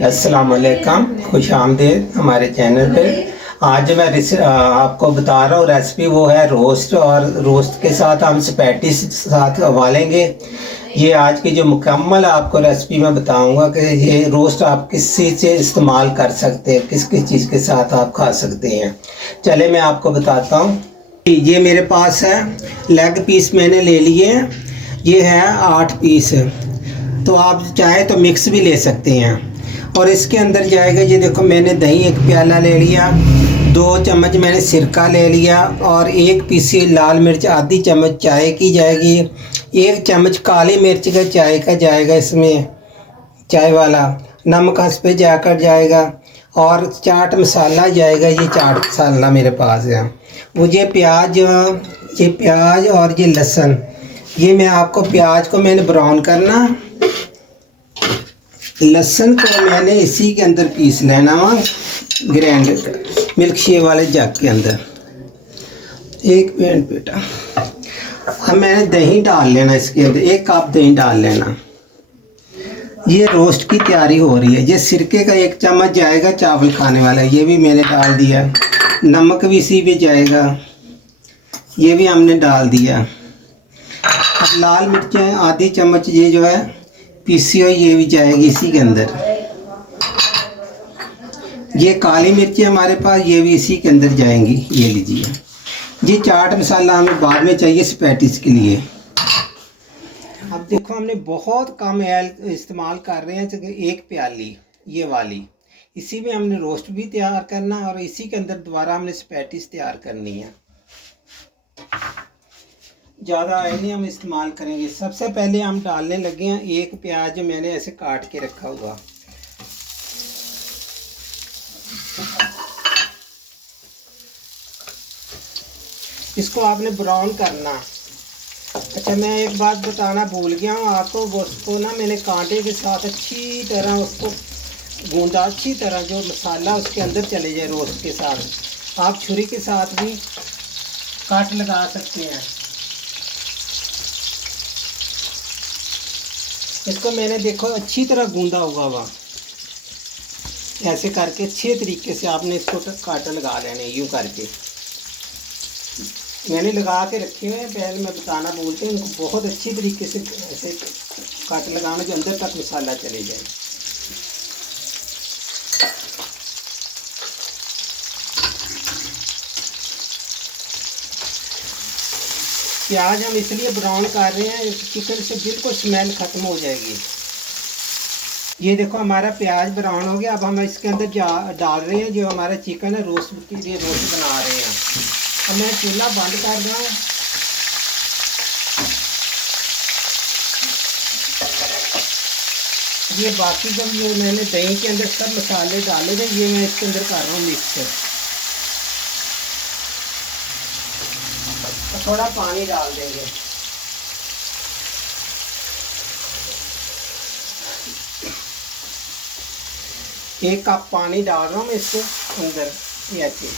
अस्सलाम वालेकुम, खुश आमदीद हमारे चैनल पे। आज मैं आपको बता रहा हूँ रेसिपी, वो है रोस्ट। और रोस्ट के साथ हम स्पैटी साथ उबालेंगे। ये आज की जो मुकम्मल आपको रेसिपी मैं बताऊंगा कि ये रोस्ट आप किस चीज़ से इस्तेमाल कर सकते हैं, किस किस चीज़ के साथ आप खा सकते हैं। चले मैं आपको बताता हूँ। ये मेरे पास है लेग पीस, मैंने ले लिए हैं। ये है 8 पीस। तो आप चाहे तो मिक्स भी ले सकते हैं। और इसके अंदर जाएगा, ये देखो मैंने दही 1 प्याला ले लिया, 2 चम्मच मैंने सिरका ले लिया, और 1 पीसी लाल मिर्च, आधी चम्मच चाय की जाएगी, 1 चम्मच काली मिर्च का चाय का जाएगा इसमें, चाय वाला। नमक हंस पे जाकर जाएगा, और चाट मसाला जाएगा। ये चाट मसाला मेरे पास है। मुझे प्याज, ये प्याज और ये लहसुन, ये मैं आपको प्याज को मैंने ब्राउन करना, लहसुन को मैंने इसी के अंदर पीस लेना हुआ ग्राइंडर मिल्क शेक वाले जग के अंदर। 1 मिनट बेटा। अब मैंने दही डाल लेना इसके अंदर, 1 कप दही डाल लेना। ये रोस्ट की तैयारी हो रही है। ये सिरके का 1 चम्मच जाएगा चावल खाने वाला, ये भी मैंने डाल दिया। नमक भी इसी पे जाएगा, ये भी हमने डाल दिया। अब लाल मिर्चें आधी चम्मच, ये जो है पीसी हुई, ये भी जाएगी इसी के अंदर। ये काली मिर्ची हमारे पास, ये भी इसी के अंदर जाएंगी। ये लीजिए। ये चाट मसाला हमें बाद में चाहिए स्पैटिस के लिए। अब देखो हमने बहुत कम ऑयल इस्तेमाल कर रहे हैं, 1 प्याली ये वाली। इसी में हमने रोस्ट भी तैयार करना, और इसी के अंदर दोबारा हमने स्पैटिस तैयार करनी है। ज़्यादा ऑयल नहीं हम इस्तेमाल करेंगे। सबसे पहले हम डालने लगे हैं 1 प्याज, जो मैंने ऐसे काट के रखा हुआ। इसको आपने ब्राउन करना। अच्छा, मैं एक बात बताना भूल गया हूँ आपको। उसको ना मैंने कांटे के साथ अच्छी तरह उसको गूंदा, अच्छी तरह, जो मसाला उसके अंदर चले जाए रोस्ट के साथ। आप छुरी के साथ भी काट लगा सकते हैं। इसको मैंने देखो अच्छी तरह गूंदा हुआ हुआ, ऐसे करके अच्छे तरीके से आपने इसको काटा लगा लेने। यूँ करके मैंने लगा के रखे हुए हैं, पहले मैं बताना भूलते हैं। इनको बहुत अच्छी तरीके से ऐसे काट लगाना, जो अंदर तक मसाला चले जाए। प्याज हम इसलिए ब्राउन कर रहे हैं, चिकन से बिल्कुल स्मेल ख़त्म हो जाएगी। ये देखो हमारा प्याज ब्राउन हो गया। अब हम इसके अंदर डाल रहे हैं जो हमारा चिकन है, रोस्ट के लिए रोस्ट बना रहे हैं। अब मैं चूल्हा बंद कर रहा हूँ। ये बाकी जब ये मैंने दही के अंदर सब मसाले डाले थे, ये मैं इसके अंदर कर रहा हूँ मिक्स। थोड़ा पानी डाल देंगे। एक कप पानी डाल रहा हूँ मैं इसके अंदर, ये ऐसे।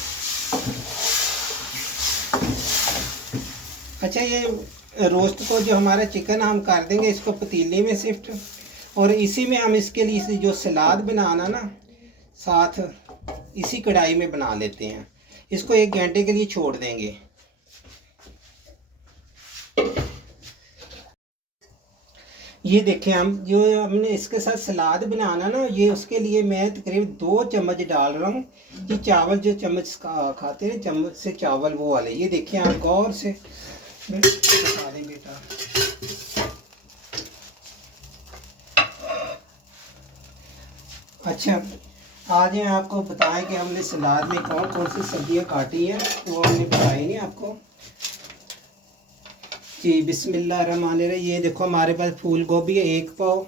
अच्छा, ये रोस्ट को जो हमारा चिकन हम कर देंगे इसको पतीले में शिफ्ट, और इसी में हम इसके लिए जो सलाद बनाना ना, साथ इसी कढ़ाई में बना लेते हैं। इसको 1 घंटे के लिए छोड़ देंगे। ये देखें, हम जो हमने इसके साथ सलाद बनाना ना, ये उसके लिए मैं तकरीबन 2 चम्मच डाल रहा हूँ। ये चावल जो चम्मच खाते हैं, चम्मच से चावल वो वाले, ये देखें आप गौर से बता दें बेटा। अच्छा, आज मैं आपको बताएं कि हमने सलाद में कौन कौन सी सब्जियां काटी हैं, वो हमने बताई नहीं आपको जी। बिस्मिल्लाहिर्रहमानिर्रहीम। ये देखो हमारे पास फूल गोभी है 1 पाव,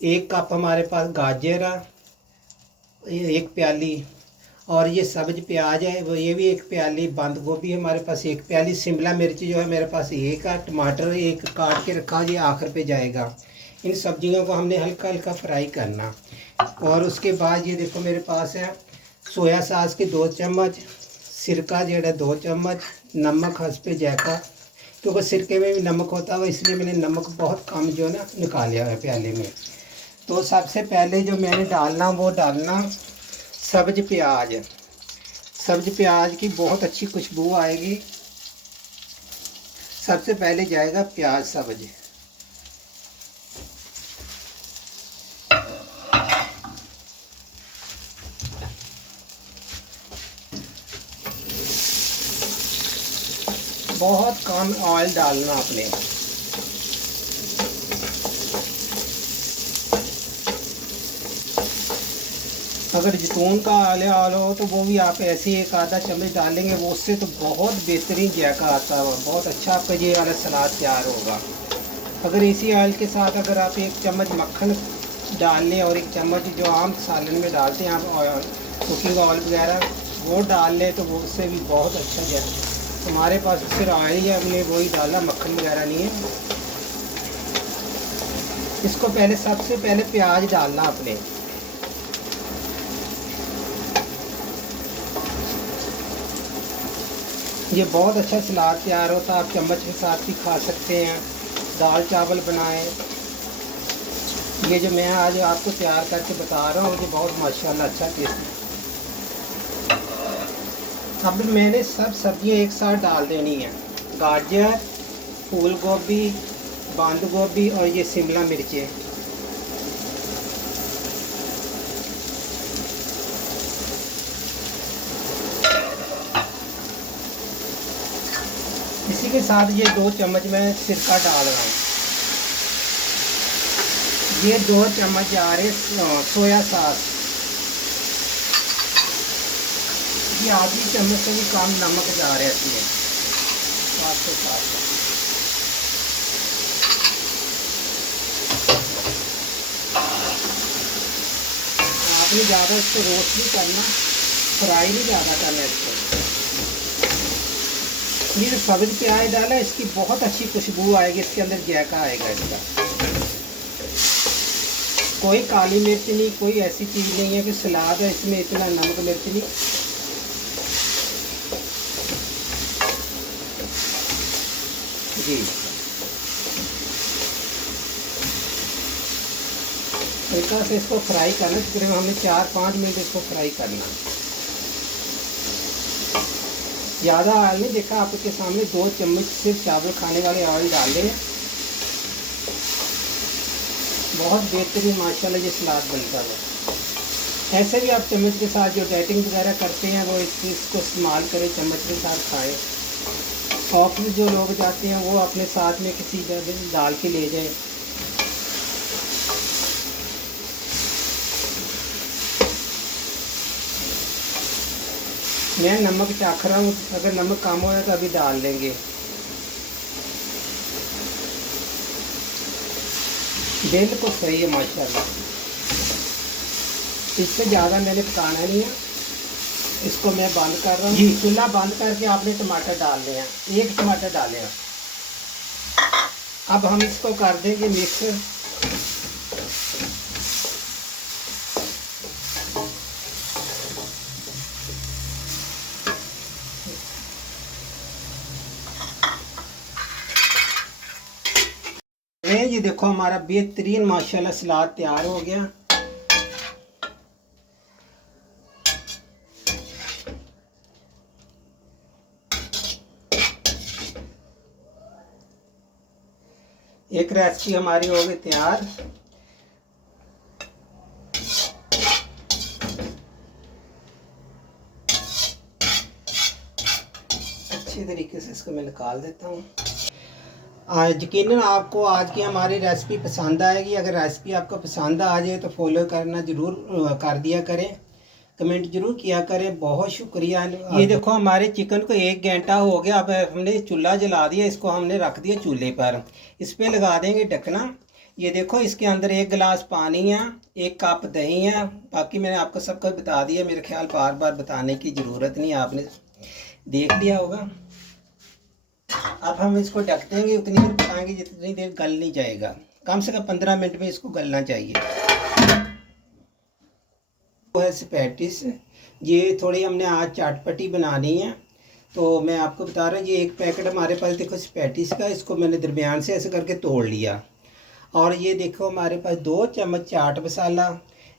1 कप हमारे पास गाजर है 1 प्याली, और ये सब्ज प्याज है वो, ये भी 1 प्याली। बंद गोभी हमारे पास 1 प्याली। शिमला मिर्च जो है मेरे पास 1 है। टमाटर 1 काट के रखा, ये आखिर पे जाएगा। इन सब्जियों को हमने हल्का हल्का फ्राई करना। और उसके बाद ये देखो मेरे पास है सोया सॉस के 2 चम्मच, सिरका जो है 2 चम्मच, नमक हंस पे जायका, क्योंकि सिरके में भी नमक होता है, इसलिए मैंने नमक बहुत कम जो है ना निकाल लिया है प्याले में। तो सबसे पहले जो मैंने डालना वो डालना सब्ज प्याज। सब्ज प्याज की बहुत अच्छी खुशबू आएगी। सबसे पहले जाएगा प्याज सब्ज। बहुत कम ऑयल डालना आपने। अगर जैतून का ऑयल हो तो वो भी आप ऐसे एक आधा चम्मच डालेंगे, वो उससे तो बहुत बेहतरीन जायका आता है, बहुत अच्छा आपका ये वाला सलाद तैयार होगा। अगर इसी ऑयल के साथ अगर आप एक चम्मच मक्खन डाल लें और एक चम्मच जो आम सालन में डालते हैं आप कुकिंग ऑयल वगैरह वो डाल लें तो वो उससे भी बहुत अच्छा जाए। हमारे पास सिर्फ ऑयल ही है, हमने वही डाला, मक्खन वगैरह नहीं है। इसको पहले सबसे पहले प्याज डालना अपने। ये बहुत अच्छा सलाद तैयार होता है, आप चम्मच के साथ भी खा सकते हैं, दाल चावल बनाएं। ये जो मैं आज आपको तैयार करके बता रहा हूँ ये बहुत माशाल्लाह अच्छा टेस्ट है। अब मैंने सब सब्जियां एक साथ डाल देनी है, गाजर, फूल गोभी, बंद गोभी और ये शिमला मिर्चें। इसी के साथ ये 2 चम्मच मैं सिरका डाल रहा हूँ। ये 2 चम्मच जा रहे सोया सॉस। ये आधी चम्मच से भी कम नमक जा रहा है इसमें स्वाद के साथ। आपने ज़्यादा इसको रोस्ट नहीं करना, फ्राई नहीं ज़्यादा करना इसको। ये जो सब्ज प्याज डाला इसकी बहुत अच्छी खुशबू आएगी, इसके अंदर जायका आएगा इसका। कोई काली मिर्च नहीं, कोई ऐसी चीज़ नहीं है कि सलाद है इसमें इतना नमक मिर्च नहीं। जी हल्का से इसको फ्राई करना, तकरीबन हमें 4-5 मिनट इसको फ्राई करना। ज़्यादा ऑयल नहीं, देखा आपके सामने 2 चम्मच सिर्फ चावल खाने वाले ऑयल डाले हैं। बहुत बेहतरीन माशाल्लाह ये सलाद बनता है। ऐसे भी आप चम्मच के साथ जो डाइटिंग वगैरह करते हैं वो इसको इस्तेमाल करें, चम्मच के साथ खाएं। ऑफिस जो लोग जाते हैं वो अपने साथ में किसी डाल के ले जाएं। मैं नमक चाख रहा हूँ, अगर नमक कम हो तो अभी डाल लेंगे। बिल्कुल सही है माशाल्लाह। इससे ज़्यादा मैंने पकाना नहीं है, इसको मैं बंद कर रहा हूँ। जी चूल्हा बंद करके आपने टमाटर डालने हैं, 1 टमाटर डाले हैं। अब हम इसको कर देंगे मिक्स। ये देखो हमारा बेहतरीन माशाल्लाह सलाद तैयार हो गया। एक रेसिपी हमारी हो गई तैयार। अच्छी तरीके से इसको मैं निकाल देता हूँ। यकीनन आपको आज की हमारी रेसिपी पसंद आएगी। अगर रेसिपी आपको पसंद आ जाए तो फॉलो करना ज़रूर कर दिया करें, कमेंट जरूर किया करें। बहुत शुक्रिया। ये देखो हमारे चिकन को 1 घंटा हो गया। अब हमने चूल्हा जला दिया, इसको हमने रख दिया चूल्हे पर। इस पर लगा देंगे ढकना। ये देखो इसके अंदर 1 गिलास पानी है, 1 कप दही है। बाकी मैंने आपको सबको बता दिया, मेरे ख्याल बार बार बताने की ज़रूरत नहीं, आपने देख लिया होगा। अब हम इसको ढक देंगे, उतनी देर पकाएंगे जितनी देर गल नहीं जाएगा। कम से कम 15 मिनट में इसको गलना चाहिए। वो है स्पैटिस। ये थोड़ी हमने आज चटपटी बनानी है, तो मैं आपको बता रहा हूँ। ये 1 पैकेट हमारे पास देखो स्पैटिस का, इसको मैंने दरमियान से ऐसे करके तोड़ लिया। और ये देखो हमारे पास 2 चम्मच चाट मसाला,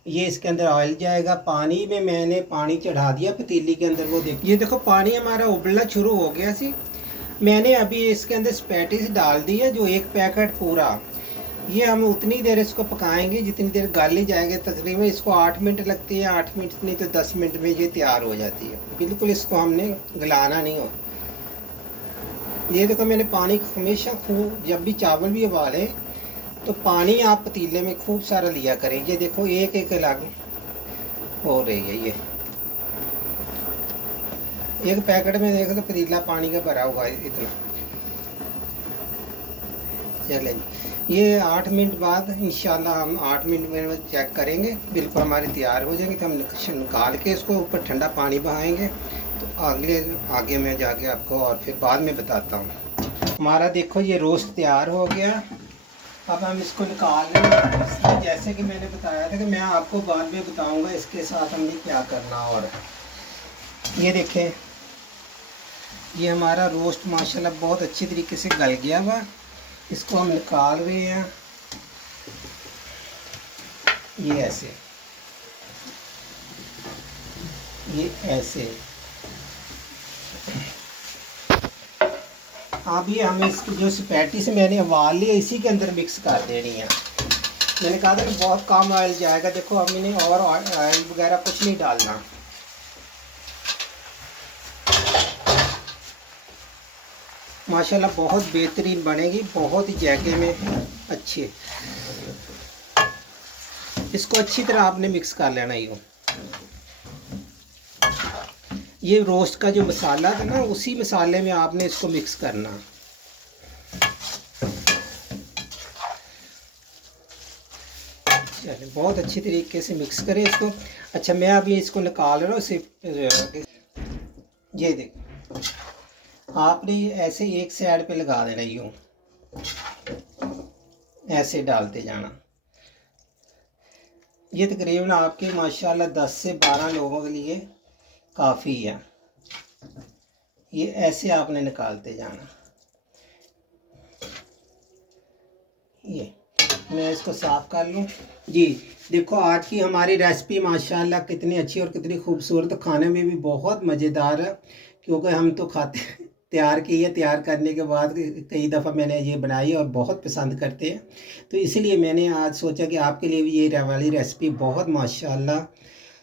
ये इसके अंदर ऑयल जाएगा। पानी में मैंने पानी चढ़ा दिया पतीली के अंदर, वो देखो ये देखो पानी हमारा उबलना शुरू हो गया सी। मैंने अभी इसके अंदर स्पैटिस डाल दी है, जो 1 पैकेट पूरा। ये हम उतनी देर इसको पकाएंगे जितनी देर गाली जाएंगे। तकरीबन इसको 8 मिनट लगती है, 8 मिनट नहीं तो 10 मिनट में ये तैयार हो जाती है। बिल्कुल इसको हमने गलाना नहीं हो। ये देखो मैंने पानी हमेशा खूब, जब भी चावल भी उबाले तो पानी आप पतीले में खूब सारा लिया करें। ये देखो एक एक अलग हो रही है। ये 1 पैकेट में देखो तो पतीला पानी का भरा हुआ है इतना। चले ये 8 मिनट बाद इंशाल्लाह हम 8 मिनट में चेक करेंगे, बिल्कुल हमारे तैयार हो जाएंगे। तो हम निकाल के इसको ऊपर ठंडा पानी बहाएंगे। तो आगे मैं जाके आपको और फिर बाद में बताता हूँ। हमारा देखो ये रोस्ट तैयार हो गया। अब हम इसको निकाल रहे हैं। जैसे कि मैंने बताया था कि मैं आपको बाद में बताऊँगा इसके साथ हमने क्या करना। और ये देखें, ये हमारा रोस्ट माशाल्लाह बहुत अच्छी तरीके से गल गया हुआ। इसको हम निकाल रहे हैं। ये ऐसे, ये ऐसे। अब ये हमें इसकी जो स्पैटिस मैंने उबाल ली है इसी के अंदर मिक्स कर देनी है। मैंने कहा था कि बहुत कम ऑयल जाएगा। देखो अब मैंने और ऑयल वगैरह कुछ नहीं डालना। माशाल्लाह बहुत बेहतरीन बनेगी, बहुत ही जायके में अच्छी। इसको अच्छी तरह आपने मिक्स कर लेना ही हो। ये रोस्ट का जो मसाला था ना, उसी मसाले में आपने इसको मिक्स करना। चलिए बहुत अच्छी तरीके से मिक्स करें इसको। अच्छा मैं अभी इसको निकाल रहा हूँ। ये देखो आपने ऐसे एक साइड पे लगा देना, यूँ ऐसे डालते जाना। ये तकरीबन आपके माशाल्लाह 10 से 12 लोगों के लिए काफ़ी है। ये ऐसे आपने निकालते जाना। ये मैं इसको साफ़ कर लूँ। जी देखो आज की हमारी रेसिपी माशाल्लाह कितनी अच्छी और कितनी खूबसूरत, खाने में भी बहुत मज़ेदार है। क्योंकि हम तो खाते तैयार की है, तैयार करने के बाद कई दफ़ा मैंने ये बनाई और बहुत पसंद करते हैं। तो इसलिए मैंने आज सोचा कि आपके लिए भी ये वाली रेसिपी बहुत माशाल्लाह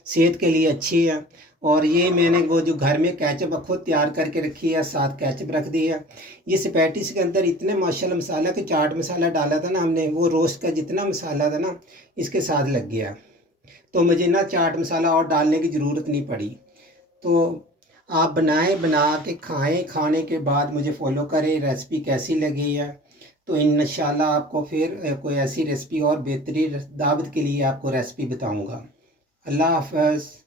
सेहत के लिए अच्छी है। और ये मैंने वो जो घर में केचप खुद तैयार करके रखी है, साथ केचप रख दी है। ये स्पैटिस के अंदर इतने माशाल्लाह मसाला कि चाट मसाला डाला था ना हमने, वो रोस्ट का जितना मसाला था ना इसके साथ लग गया। तो मुझे ना चाट मसाला और डालने की ज़रूरत नहीं पड़ी। तो आप बनाएं, बना के खाएं। खाने के बाद मुझे फॉलो करें रेसिपी कैसी लगी है। तो इंशाल्लाह आपको फिर कोई ऐसी रेसिपी और बेहतरीन दावत के लिए आपको रेसिपी बताऊंगा। अल्लाह हाफ़िज़।